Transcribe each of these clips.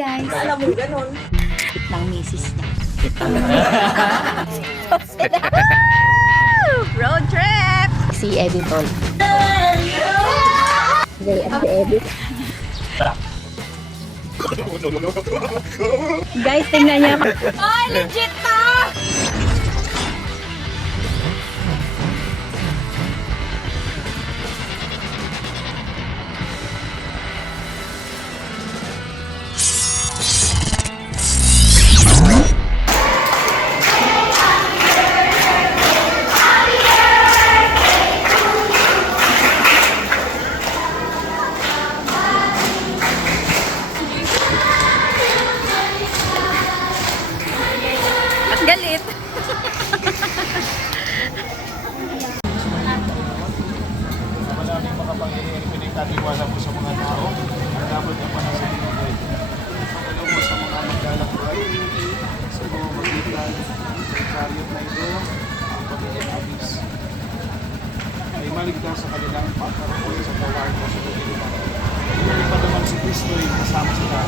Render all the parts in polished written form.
guys. Alam mo, ganon. Ng misis niya. Road trip! Si Editor. Si Edit. Guys, tingnan niyo. Ay, legit to! Galit. Maraming makapangyarihan pinagtatiwala mo sa mga tao at dapat ang panasalihan ko. Pagkakaw mo sa mga maglalakbay sa mga magitan sa chariot na ito ang pagiging abis ay maligtas sa kanilang pagkaroon sa kawain mo sa pagkilipan. Hindi pa naman si Kristo ay kasama sila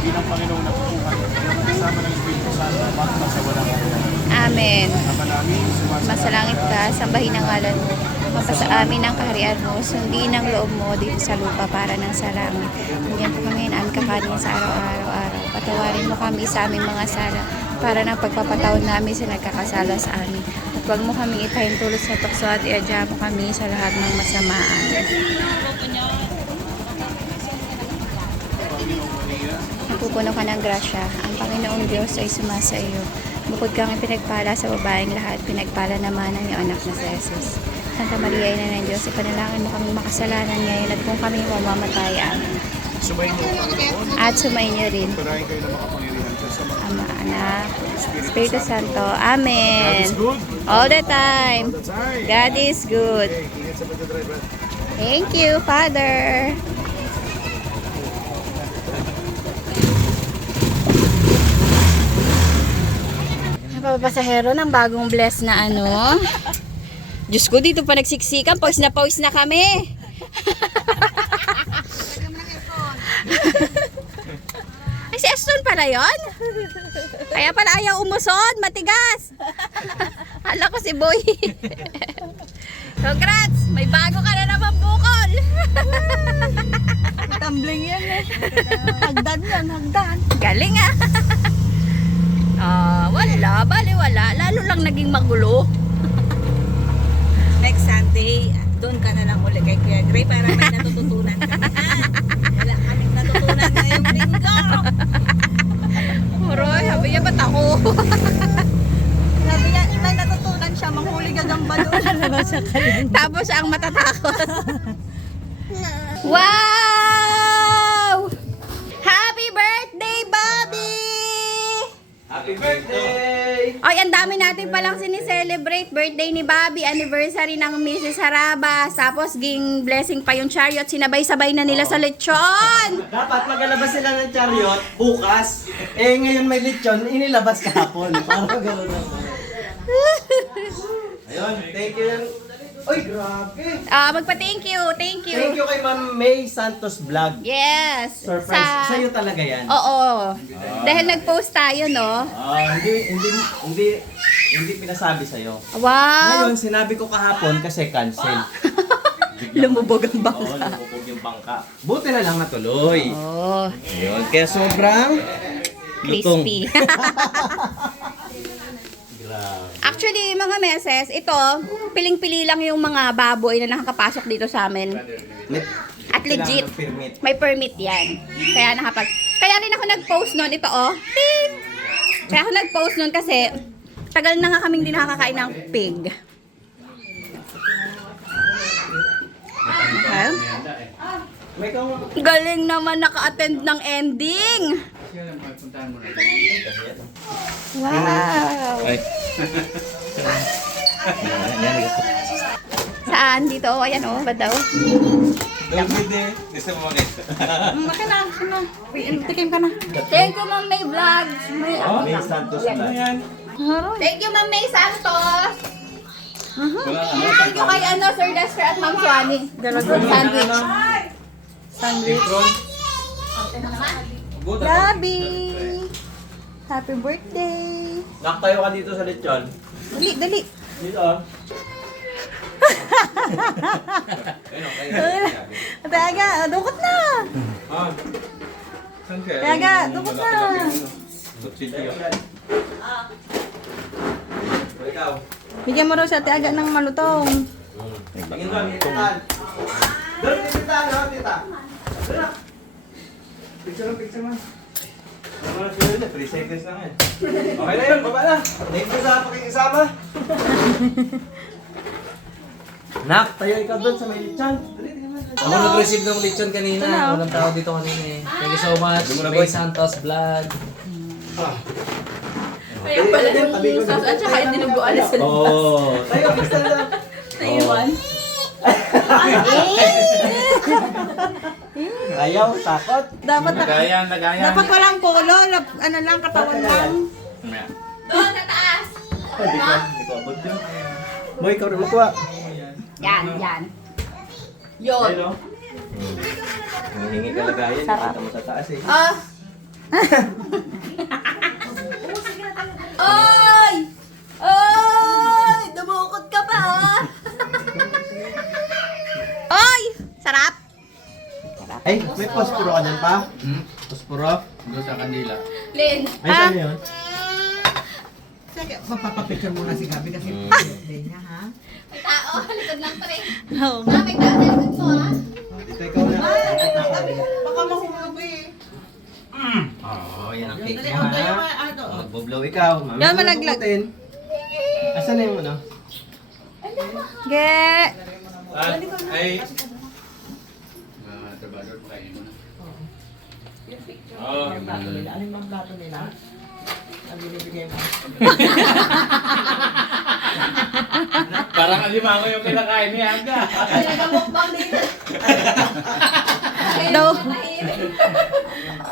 bilang Panginoong napupuhay at kasama ng Espiritu Santo magma sa walang hanggan. Amen. Ama namin, Masalangit ka, sambahin ang ngalan mo. Mapasa amin ang kaharian mo, sundin ang loob mo dito sa lupa para ng sa langit. Bigyan po kami ng kakanin sa araw-araw. Patawarin mo kami sa aming mga sala para ng pagpapatawad namin sa nagkakasala sa amin. At huwag mo kami itahin tulad sa tukso at iadya mo kami sa lahat ng masamaan. Napupuno ka ng grasya. Ang Panginoong Diyos ay sumasa iyo. Bukod kang pinagpala sa babaeng lahat, pinagpala naman ang iyong anak na si Jesus. Santa Maria, Ina ng Diyos, ipanalangin mo kami makasalanan ngayon at kung kami mamamatay. Amen. sumayin mo, Panginoon. At sumayin niyo rin. Pagpalain kayo ng makapangyarihan sa sama. Ama, Anak, Espiritu Santo. God Amen. is good. All the time. All the time. God is good. Okay, ingat sa pagdadrive. Thank you, Father. Napapasahero ng bagong bless na ano. Diyos ko, dito pa nagsiksikan. Pawis na kami. Ay, si Aston pala yun? Kaya pala ayaw umusod. Matigas. Hala ko si Boy. Congrats! May bago ka na naman bukol. Tumbling yan eh. Hagdan yan, hagdan. Galing ah. Wala, bali wala. Lalo lang naging magulo. Next Sunday, doon ka na lang uli kay Kuya Gray para may natututunan ka na. Wala kaming natutunan ngayong linggo. Muroy, sabi niya ba't ako? Sabi niya, may natutunan siya, manghuli gagamba doon. Tapos siya ang matatakot. Wow! Happy birthday, Bobby! Happy birthday! Ay, ang dami natin palang sinicelebrate. Birthday ni Bobby, anniversary ng Mrs. Harabas. Tapos, ging blessing pa yung chariot. Sinabay-sabay na nila sa lechon. Dapat magalabas sila ng chariot bukas. Eh ngayon may lechon, inilabas kahapon. Para gano'n lang. Ayun, thank you. Uy, grabe. Magpa-thank you. Thank you. Thank you kay Ma'am May Santos Vlog. Yes. Surprise. Sa'yo talaga yan. Oo. Dahil nag-post tayo, no? Hindi pinasabi sa'yo. Wow. Ngayon, sinabi ko kahapon kasi cancel. Lumubog ang Oo, bangka. lumubog yung bangka. Buti na lang natuloy. Oh, Ayun, kaya sobrang lutong. crispy. Grabe. Actually, mga meses, ito, piling-pili lang yung mga baboy na nakakapasok dito sa amin. At legit. Kailangan ng permit. May permit yan. Kaya Kaya rin ako nag-post nun. Ito, oh. Ting! Kaya ako nag-post nun kasi tagal na nga kaming di nakakain ng pig. Okay. May kang... Galing naman naka-attend ng ending. Wow. Ay. Saan? Dito? Oh, ayan oh. Ba't daw? Makina, tikim ka na. Thank you, Ma'am May Vlogs. May Santos Vlog. Thank you, Ma'am May Santos. Thank you kay Sir Lester at Ma'am Suani. Sandwich. Sandwich. Gabi! Happy birthday! Naktayo ka dito sa lechon. Dali, dali. Dito. Taga, dukot na! Ah. Saan kaya? Taga, dukot na! Kutsilyo. Ikaw. Bigyan mo raw siya Taga ng malutong. Tingin doon, tingin. Doon, tita, no, tita. Doon na. Picture man. Ano na sila yun, 3 seconds lang yan. Okay na yun, baba na. Thank you sa pakikisama. Nak, tayo ikaw doon sa may lechon. Ako nag-receive ng lechon kanina. Walang tao dito kanina eh. Thank you so much. May Santos Vlog. Kaya pala yung sauce at saka yung dinuguan na sila. Oo. Tayo, fix na lang. Naiwan. Ayaw, takot. Dapat Nagayan. dapat walang polo, ano lang, katawan lang. Doon, sa taas. Hindi ko abot yun. Boy, ikaw rin magkuha. Yan, yan. Yun. Ayun o. Nangingi ka lagayan. Sarap. Kita mo sa taas eh. Ah! Ay! Ay! Dumukot ka pa ah! Oy! Sarap! Ay, may posporo ka dyan pa? Posporo? Doon sa kanila. Lin! Ay, saan yun? Mapapapicture muna si Gabi kasi birthday niya, ha? May tao, likod lang pa rin. Oo. Ah, may tao sa likod mo ah. Dito ikaw na. Baka mahulog eh. Oo, yan ang cake Dali, mo tayo ha. ka, ano? Magboblow ikaw. Mami, Yan, malaglag. mabubutin. Asan na yung ano? Ge! Ay. Trabador pa kayo muna. Oo. Ang plato nila. Ano yung plato nila? Ang binibigay mo. Parang alimango yung kinakain ni Aga. Nagamukbang dito. Daw.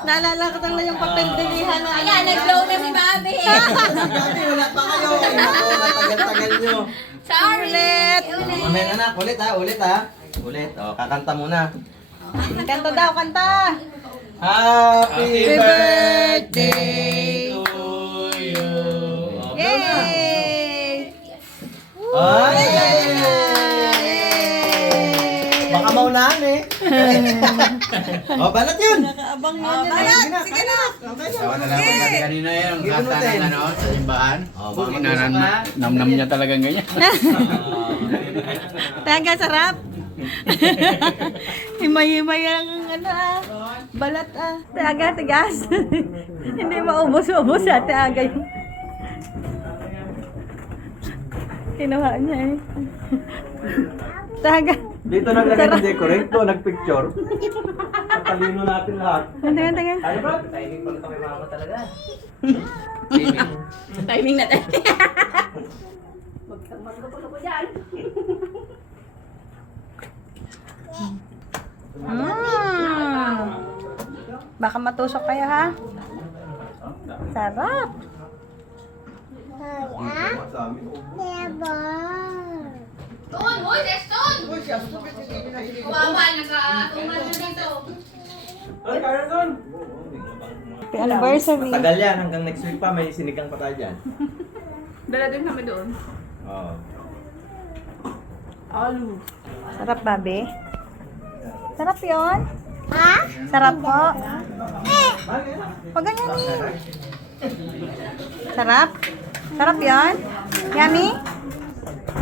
Naalala ko lang yung papel dilihan na. Ayan, nag-blow na si Bobby. Gabi, wala pa kayo. Tagal-tagal nyo. Sorry. Ulit. Mamaya anak, ulit ha, ulit ha. Ulit, o, kakanta muna. Kanta daw, kanta! Happy birthday to you. Yay! Ay! Baka maunahan eh. O, banat yun. Abang na niya. Sige na. Tawa na lang ako natin kanina yung Sige, kanta bunutin. ng ano, sa simbahan. O, baka mag-usap ka. Namnam niya talagang ganyan. Taga, sarap! Himay-himay ang ano ah. Balat ah. Taga, tigas. Hindi maubos-ubos ah. Taga yung... Kinuha niya eh. Taga. Dito naglagay ng decorate, to nagpicture. Katalino natin lahat. Taga, taga. Ano bro? Timing pala ito kay mama talaga. Timing na tayo. Baka matusok kayo ha. Sarap. Doon, uy, Deston! Kawawa, nag-atuman na dito. Ay, kaya doon. Happy anniversary. Tagal yan, hanggang next week pa may sinigang pa tayo dyan. Dala din kami doon. Oo. Sarap, babe. Sarap yon. Ha? Sarap po. Pag ganyan eh. Sarap? Sarap yon? Yummy?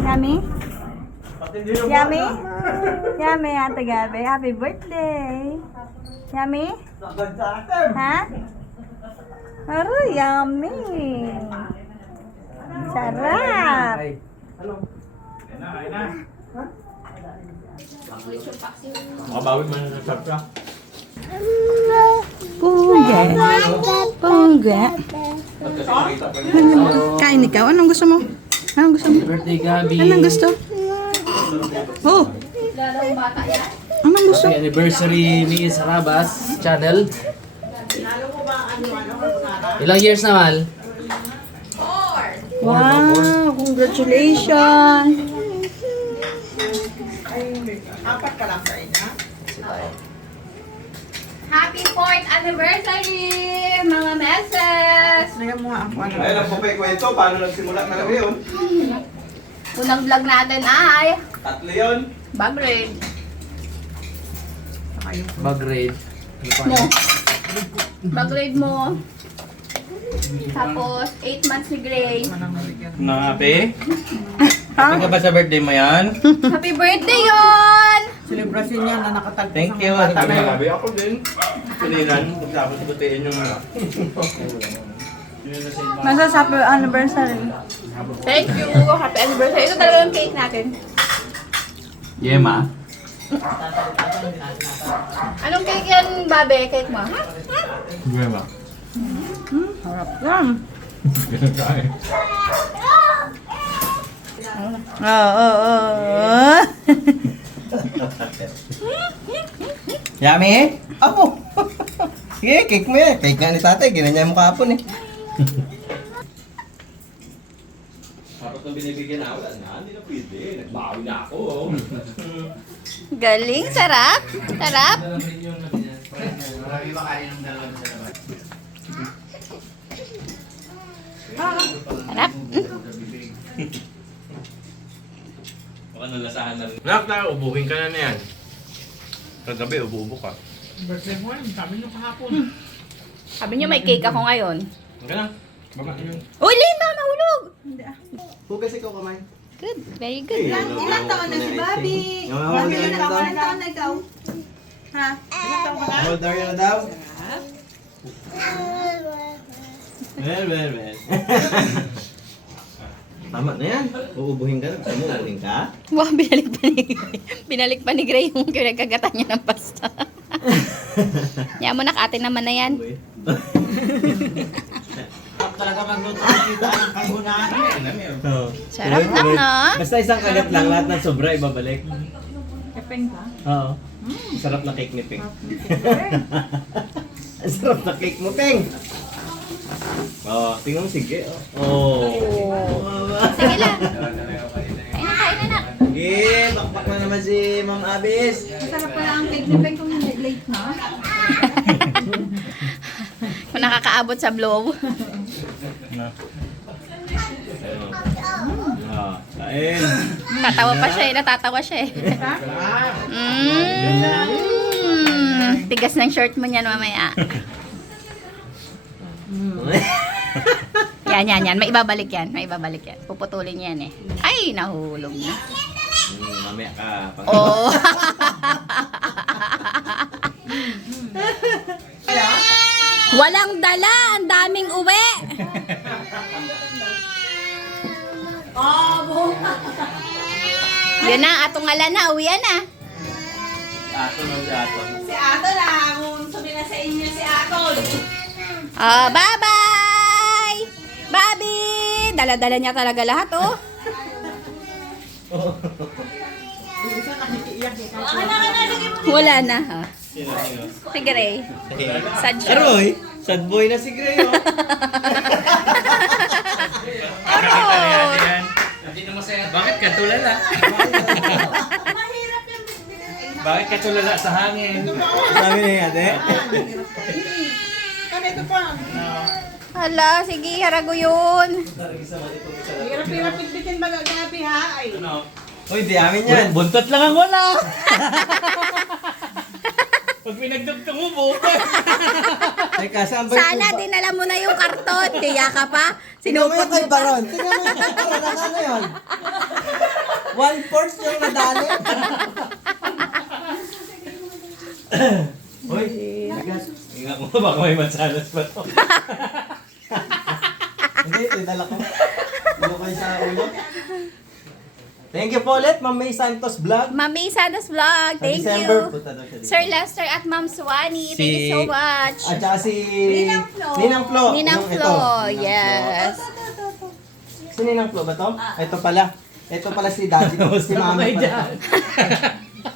Yummy? Yummy? Yummy, Ate Gabi. Happy birthday. Yummy? Ha? Aro, yummy. Sarap. Ay, ano? Makabawi mo na sa siya. Pungga. Pungga. Kain ikaw. Anong gusto mo? Anong gusto mo? Birthday Gabi. Anong gusto? Oh. Anong gusto? Happy anniversary ni Sarabas channel. Ilang years na, Mal? Wow, congratulations. Apat ka lang sa ina. Happy Happy 4th anniversary, mga meses! Lagyan mo nga ako. Ano? Ayun ang pupay kwento, paano nagsimula talaga yun? Unang vlog natin ay 3 yun. bag raid. Saka yung Bag raid. Mo. Bag raid mo. Tapos, 8 months ni Gray. manang nalagyan. Nangapi? Happy ka ba sa birthday mo yan? Happy birthday yon! Celebration yan na nakatagpo Thank sa you. mga bata na yun. Sabi ako din. Pinilan. Tapos butiin yung Masa happy anniversary. Thank you! Happy anniversary. Ito talaga yung cake natin. Yema. Anong cake yan, babe? Cake mo? Yema. Harap yan. Oo. Yummy? Apo! Sige, cake mo yan. Cake nga ni tatay. Ginanya mo kahapon eh. Tapos nung binibigyan na, wala na. Hindi na pwede. Nagbawi na ako. Galing, sarap. Sarap. Sarap. Baka nalasahan na rin. Nak, ubuhin ka na yan. Kagabi, ubo-ubo ka. Birthday mo yan. Sabi nyo kahapon. Sabi niyo may cake ako ngayon. Huwag ka na. Baba yun. Uy, Lima, mahulog! Hugas ikaw kamay. Good, very good. Ilang taon na si Bobby? Ilang taon na ikaw? Ha? Ilang taon ka na? How old are you na daw? Well. Tama na yan. Uubuhin ka na. Gusto mo uubuhin ka? Wow, binalik pa ni Gray yung kinagkagatan niya ng pasta. Yan mo nak, atin naman na yan. Uy. Talaga magluto kita ng kalhunahan. Oo. Sarap na, no? Basta isang kagat lang, lahat ng sobra ibabalik. Kepeng ka? Oo. Sarap na cake ni Ping. Ang sarap na cake mo, Ping. Oh, tingnan mo, sige. Oh. Sige lang. Kain na. Sige, bakbak na naman si Ma'am Abis. Masarap pala ang cake ni Peng kung late na. Kung nakakaabot sa blow. Ah, kain. Natatawa siya eh. Tigas ng short mo niyan mamaya. Yan. May ibabalik yan. Puputulin yan eh. Ay, nahulog na. Mamaya ka. Oh. Walang dala, ang daming uwi. Yun na, atong ala na, uwian na. Ato na si Ato. Si Ato na, kung sumila sa inyo si Ato. Oh, bye-bye! Bobby! Dala-dala niya talaga lahat, oh. Wala na, ha? Si Gray. Sad siya. Aroy, sad boy na si Gray, oh. Aroy! Bakit ka tulala? Bakit ka tulala sa hangin? Sabi na yan, ate. Kanito pa. Hala, sige, harago yun. Hirap-hirap pitbitin ba gabi ha? Ay. Uy, di amin yan. Buntot lang ang wala. Pag pinagdugtong mo, bukas. Teka, saan ba Sana dinala mo na yung karton. Kaya ka pa. Tingnan mo Sinupot yung kay mo pa. Baron. Tingnan mo yung kay Baron. Ano yun? 1/4 yung nadali. Uy, Ingat mo, baka may mansanas pa to. hindi, ito yung dala ko. Ano kayo sa ulo? Thank you po ulit, Ma'am May Santos Vlog. Mami Santos Vlog. Sa Thank December, you. punta daw siya dito. Sir Lester at Ma'am Swani. Thank you so much. At saka si... Ninang Flo. Ninang Flo. Ninang Yung Flo. ito. Yes. Si Ninang Flo ba to? Ito pala. Ito pala si Daddy. si Mami pala.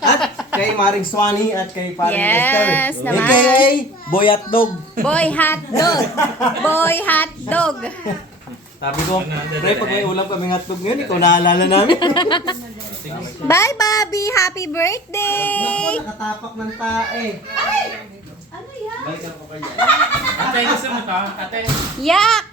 At kay Maring Swani at kay Paring Yes, Lester. naman. AKA Boy at Dog. Boy hot dog. Boy hot dog. Sabi ko, pre, pag may ulam kaming hotdog ngayon, ikaw naalala namin. Bye, Bobby. Happy birthday. Ako, nakatapak ng tae. Ano yan? Ate, gusto mo to? Ate. Yak!